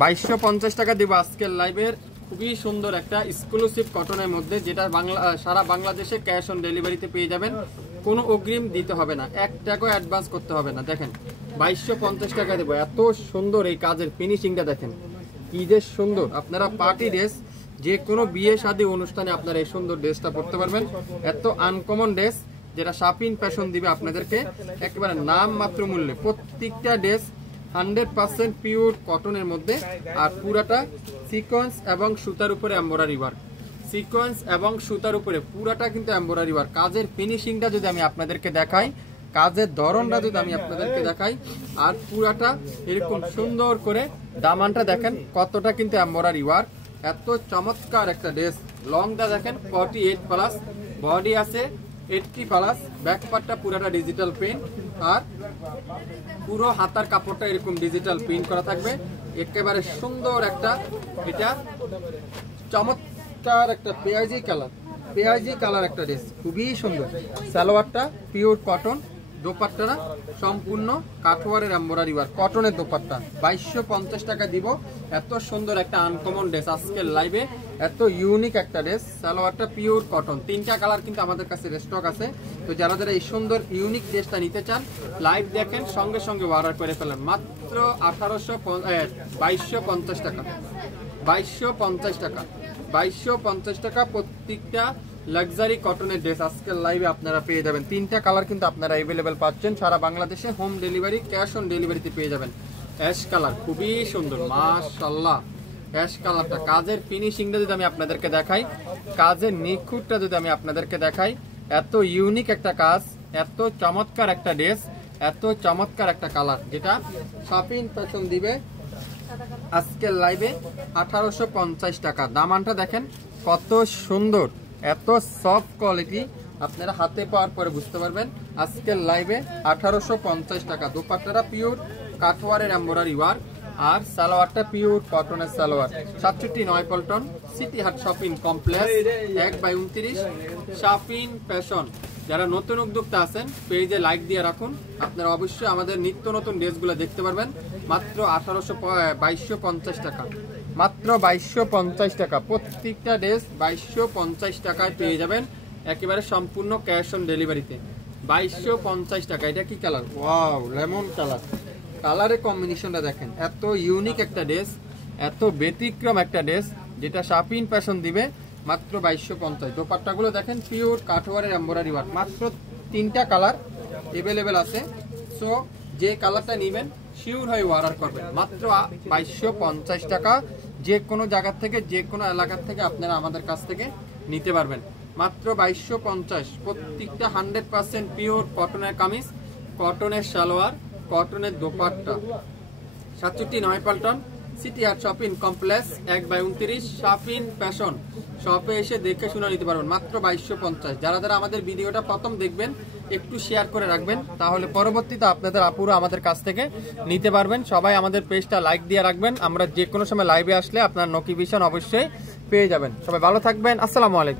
2250 টাকা দিব আজকের লাইভের। খুবই সুন্দর একটা এক্সক্লুসিভ কটনের মধ্যে, যেটা সারা বাংলাদেশে ক্যাশ অন ডেলিভারিতে পেয়ে যাবেন। কোনো অগ্রিম দিতে হবে না, 1 টাকাও অ্যাডভান্স করতে হবে না। দেখেন 2250 টাকা দেবো। এত সুন্দর এই কাজের ফিনিশিংটা দেখেন, কি যে সুন্দর। আপনারা পার্টি ড্রেস, যে কোনো বিয়ে শাদী অনুষ্ঠানে আপনারা এই সুন্দর ড্রেসটা পরতে পারবেন। এত আনকমন ড্রেস, যেটা শাপিন ফ্যাশন দিবে আপনাদেরকে একেবারে নাম মাত্র মূল্যে। প্রত্যেকটা ড্রেস 100% পিওর কটনের মধ্যে, আর পুরাটা সিকোয়েন্স এবং সুতার উপরে এমব্রয়ডারি ওয়ার্ক। সিকোয়েন্স এবং সুতার উপরে পুরাটা কিন্তু এমব্রয়ডারি ওয়ার্ক। কাজের ফিনিশিংটা যদি আমি আপনাদেরকে দেখাই, কাজের ধরনটা যদি আমি আপনাদেরকে দেখাই, আর পুরাটা এরকম সুন্দর করে দামানটা দেখেন কতটা কিন্তু এমব্রয়ডারি ওয়ার্ক। এত চমৎকার একটা ড্রেস। লংটা দেখেন 48+, বডি আছে 80+, ব্যাক পার্টটা পুরাটা ডিজিটাল প্রিন্ট, আর পুরো হাতার কাপড়টা এরকম ডিজিটাল প্রিন্ট করা থাকবে। একেবারে সুন্দর একটা, এটা চমৎকার একটা পেঁয়াজি কালার একটা ড্রেস, খুবই সুন্দর। সালোয়ারটা পিওর কটন, দোপাট্টাটা সম্পূর্ণ কাঠওয়ারের এমব্রয়ডারি ওয়ার্ক, কটনের দোপাট্টা। 2250 টাকা দিব। এত সুন্দর একটা আনকমন ড্রেস আজকের লাইভে, এত ইউনিক একটা ড্রেস। সালোয়ারটা পিওর কটন, 3টা কালার কিন্তু আমাদের কাছে স্টক আছে। তো যারা যারা এই সুন্দর ইউনিক ড্রেসটা নিতে চান, লাইভ দেখেন, সঙ্গে সঙ্গে অর্ডার করে ফেলেন। মাত্র 2250 টাকা, 2250 টাকা, 2250 টাকা প্রত্যেকটা লাক্সারি কটনের ড্রেস আজকের লাইভে আপনারা পেয়ে যাবেন। 3টা কালার কিন্তু আপনারা অ্যাভেলেবেল পাচ্ছেন সারা বাংলাদেশে। হোম ডেলিভারি, ক্যাশ অন ডেলিভারিতে পেয়ে যাবেন। অ্যাশ কালার খুবই সুন্দর, মাশাআল্লাহ। অ্যাশ কালারটা, কাজের ফিনিশিংটা যদি আমি আপনাদেরকে দেখাই, কাজের নিখুঁতটা যদি আমি আপনাদেরকে দেখাই, এত ইউনিক একটা কাজ, এত চমৎকার একটা ড্রেস, এত চমৎকার একটা কালার, যেটা শাপিন ফ্যাশন দিবে আজকের লাইভে 1850 টাকা। দামানটা দেখেন কত সুন্দর, এত সফট কোয়ালিটি, আপনারা হাতে পাওয়ার পরে বুঝতে পারবেন। আজকের লাইভে 1850 টাকা। দোপাট্টাটা পিওর কাঠওয়ারের এমব্রয়ডারি ওয়ার্ক, আর সালোয়ারটা পিওর কটনের সালোয়ার। 67 পল্টন, সিটি হাট শপিং কমপ্লেক্স, 1/29 শাপিন ফ্যাশন। যারা নতুন উদ্যোক্তা আছেন, পেজে লাইক দিয়ে রাখুন। আপনারা অবশ্যই আমাদের নিত্য নতুন ড্রেসগুলো দেখতে পারবেন। মাত্র 2250 টাকা, মাত্র 2250 টাকা। প্রত্যেকটা ড্রেস 2250 টাকায় পেয়ে যাবেন, একেবারে সম্পূর্ণ ক্যাশ অন ডেলিভারিতে। 2250 টাকা। এটা কি কালার? Wow, lemon colour. কালারের কম্বিনেশনটা দেখেন, এত ইউনিক একটা ড্রেস, এত ব্যতিক্রম একটা ড্রেস, যেটা শাপিন ফ্যাশন দিবে মাত্র 2250। দোপাট্টাগুলো দেখেন পিওর কাঠওয়ারের এমব্রয়ডারি ওয়ার্ক। মাত্র 3টা কালার অ্যাভেলেবেল আছে। সো যে কালারটা নেবেন শিওর হয়ে অর্ডার করবেন। মাত্র 2250 টাকা। যে কোনো জায়গা থেকে, যে কোনো এলাকার থেকে আপনারা আমাদের কাছ থেকে নিতে পারবেন। মাত্র 2250। প্রত্যেকটা 100% পিওর কটনের কামিজ, কটনের সালোয়ার, কটনের দোপাট্টা। 67 পল্টন, সিটি হাট শপিং কমপ্লেক্স, 1/29 শাপিন ফ্যাশন। শপে এসে দেখে শুনে নিতে পারবেন। মাত্র 2250। যারা যারা আমাদের ভিডিওটা প্রথম দেখবেন, একটু শেয়ার করে রাখবেন, তাহলে পরবর্তীতে আপনাদের আপুরা আমাদের কাছ থেকে নিতে পারবেন। সবাই আমাদের পেজটা লাইক দিয়ে রাখবেন। আমরা যে কোনো সময় লাইভে আসলে আপনার নোটিফিকেশন অবশ্যই পেয়ে যাবেন। সবাই ভালো থাকবেন। আসসালামু আলাইকুম।